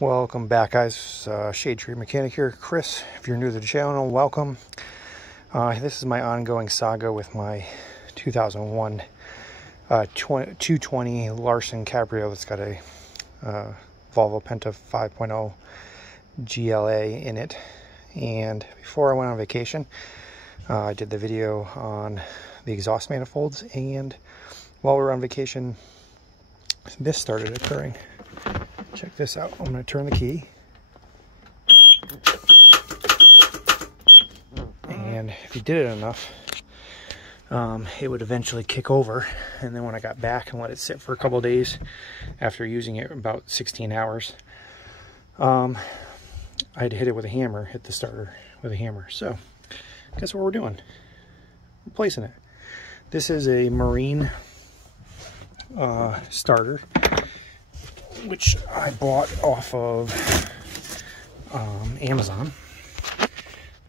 Welcome back, guys. Shade Tree Mechanic here. Chris, if you're new to the channel, welcome. This is my ongoing saga with my 2001 220 Larson Cabrio that's got a Volvo Penta 5.0 GLA in it. And before I went on vacation, I did the video on the exhaust manifolds, and while we were on vacation, this started occurring. Check this out. I'm going to turn the key, and if you did it enough, it would eventually kick over. And then when I got back and let it sit for a couple of days after using it about 16 hours, I had to hit it with a hammer, hit the starter with a hammer. So guess what we're doing? Replacing it. This is a Marine starter, which I bought off of Amazon.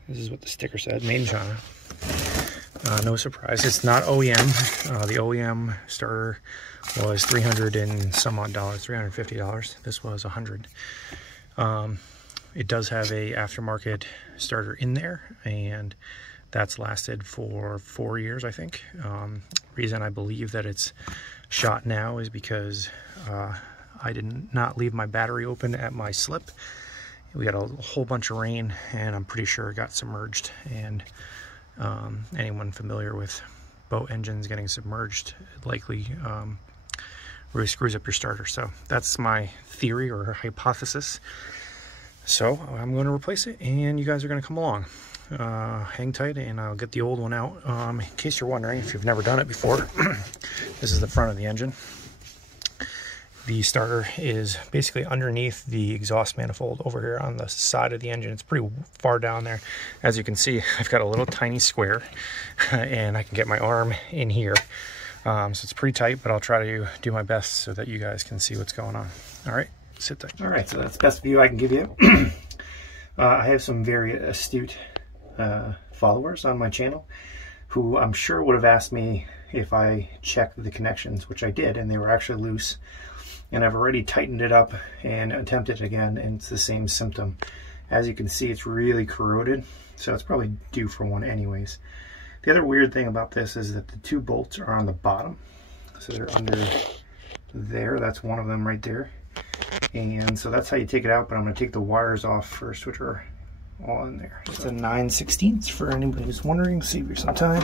This is what the sticker said, made in China. No surprise, it's not OEM. The OEM starter was $300 and some odd dollars, $350. This was $100. It does have a aftermarket starter in there, and that's lasted for 4 years, I think. Reason I believe that it's shot now is because I did not leave my battery open at my slip. We got a whole bunch of rain, and I'm pretty sure it got submerged. And anyone familiar with boat engines getting submerged, it likely really screws up your starter. So that's my theory or hypothesis. So I'm going to replace it, and you guys are going to come along. Hang tight, and I'll get the old one out. In case you're wondering, if you've never done it before, this is the front of the engine. The starter is basically underneath the exhaust manifold over here on the side of the engine. It's pretty far down there. As you can see, I've got a little tiny square, and I can get my arm in here. So it's pretty tight, but I'll try to do my best so that you guys can see what's going on. All right, sit tight. All right, so that's the best view I can give you. I have some very astute followers on my channel who I'm sure would have asked me if I checked the connections, which I did, and they were actually loose. And I've already tightened it up and attempted it again, and it's the same symptom. As you can see, it's really corroded, so it's probably due for one anyways. The other weird thing about this is that the two bolts are on the bottom, so they're under there. That's one of them right there. And so that's how you take it out, but I'm going to take the wires off first, which are all in there. It's a 9/16 for anybody who's wondering. Save you some time.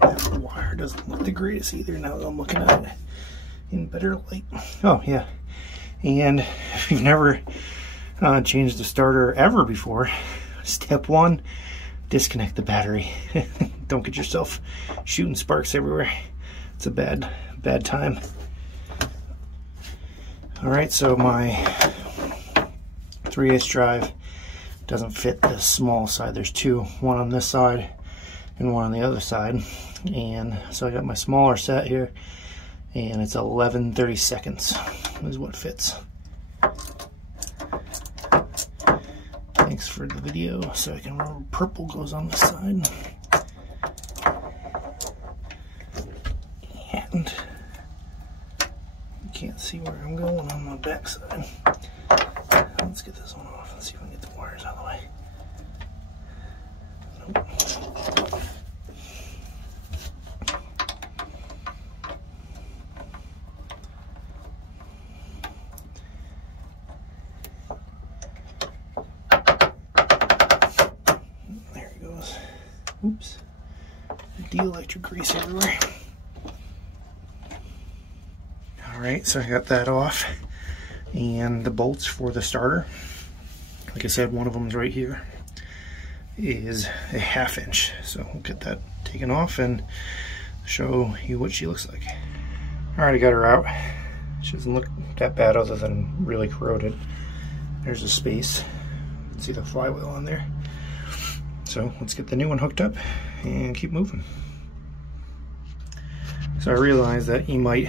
That wire doesn't look the greatest either now that I'm looking at it in better light. Oh yeah, and if you've never changed the starter ever before, step one, disconnect the battery. Don't get yourself shooting sparks everywhere. It's a bad time. All right, so my 3/8 drive doesn't fit the small side. There's two, one on this side and one on the other side. And so I got my smaller set here, and it's 11/32 is what fits. Thanks for the video, so I can remember purple goes on the side. And you can't see where I'm going on my back side. Let's get this one off and see if we can get the wires out of the way. Nope. There it goes. Oops. De-electric grease everywhere. Alright, so I got that off. And the bolts for the starter, like I said, one of them is right here, is a 1/2 inch. So we'll get that taken off and show you what she looks like. Alright, I got her out. She doesn't look that bad other than really corroded. There's a space. You can see the flywheel on there. So let's get the new one hooked up and keep moving. So I realized that you might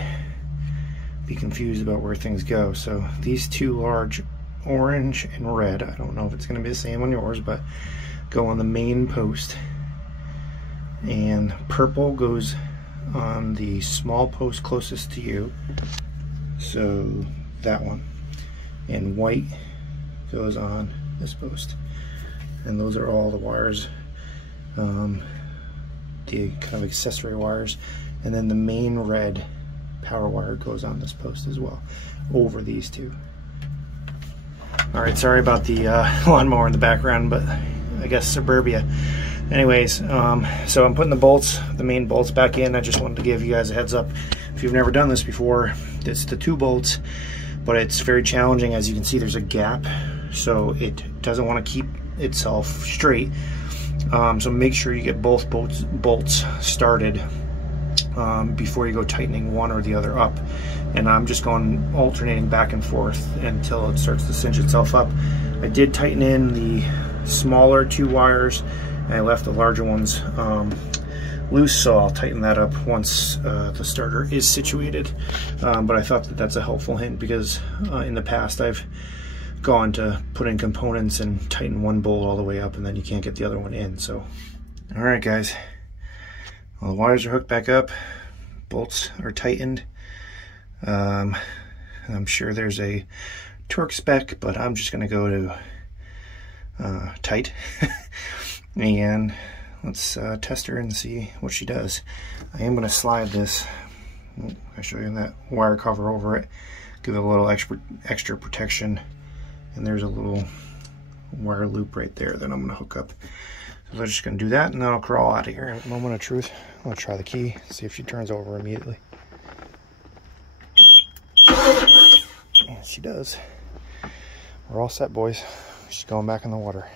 be confused about where things go. So these two large orange and red, I don't know if it's going to be the same on yours, but go on the main post, and purple goes on the small post closest to you. So that one, and white goes on this post, and those are all the wires, the kind of accessory wires, and then the main red power wire goes on this post as well, over these two. All right, sorry about the lawnmower in the background, but I guess suburbia. Anyways, so I'm putting the main bolts back in. I just wanted to give you guys a heads up. If you've never done this before, it's the 2 bolts, but it's very challenging. As you can see, there's a gap, so it doesn't want to keep itself straight. So make sure you get both bolts started before you go tightening one or the other up. And I'm just going alternating back and forth until it starts to cinch itself up. I did tighten in the smaller 2 wires, and I left the larger ones loose, so I'll tighten that up once the starter is situated. But I thought that that's a helpful hint, because in the past I've gone to put in components and tighten one bolt all the way up, and then you can't get the other one in. So, all right, guys. Well, the wires are hooked back up, bolts are tightened. I'm sure there's a torque spec, but I'm just going to go to tight. And let's test her and see what she does. I am going to slide this, I'll show you that wire cover over it, give it a little extra protection. And there's a little wire loop right there that I'm going to hook up. So I'm just going to do that, and then I'll crawl out of here. Moment of truth. I'm going to try the key, see if she turns over immediately. And she does. We're all set, boys. She's going back in the water.